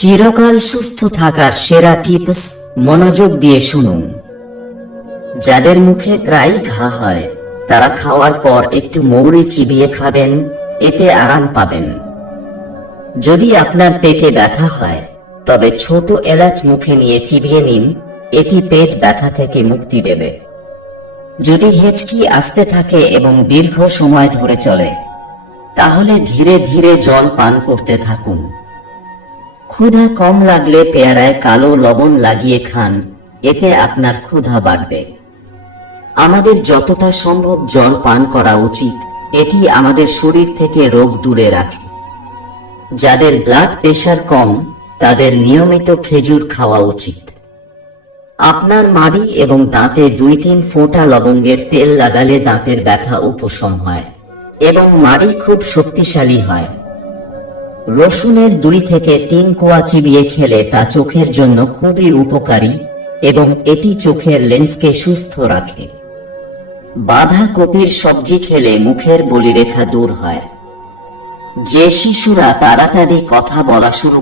চিরকাল সুস্থ থাকার সেরা টিপস মনোযোগ দিয়ে শুনুন। যাদের মুখে প্রায় ঘা হয়, তারা খাওয়ার পর একটু মৌরি চিবিয়ে খাবেন, এতে আরাম পাবেন। যদি আপনার পেটে ব্যথা হয়, তবে ছোট এলাচ মুখে নিয়ে চিবিয়ে নিন, এটি পেট ব্যথা থেকে মুক্তি দেবে। যদি হেঁচকি আসতে থাকে এবং দীর্ঘ সময় ধরে চলে, তাহলে ধীরে ধীরে জল পান করতে থাকুন। ক্ষুধা কম লাগলে পেয়ারায় কালো লবণ লাগিয়ে খান, এতে আপনার ক্ষুধা বাড়বে। আমাদের যতটা সম্ভব জল পান করা উচিত, এটি আমাদের শরীর থেকে রোগ দূরে রাখে। যাদের ব্লাড প্রেশার কম, তাদের নিয়মিত খেজুর খাওয়া উচিত। আপনার মাড়ি এবং দাঁতে দুই তিন ফোঁটা লবঙ্গের তেল লাগালে দাঁতের ব্যথা উপশম হয় এবং মাড়ি খুব শক্তিশালী হয়। রসুনের দুই থেকে তিন কোয়া চিবিয়ে খেলে তা চোখের জন্য খুবই উপকারী এবং এটি চোখের লেন্সকে সুস্থ রাখে। বাঁধাকপির সবজি খেলে মুখের বলিরেখা দূর হয়। যে শিশুরা তাড়াতাড়ি কথা বলা শুরু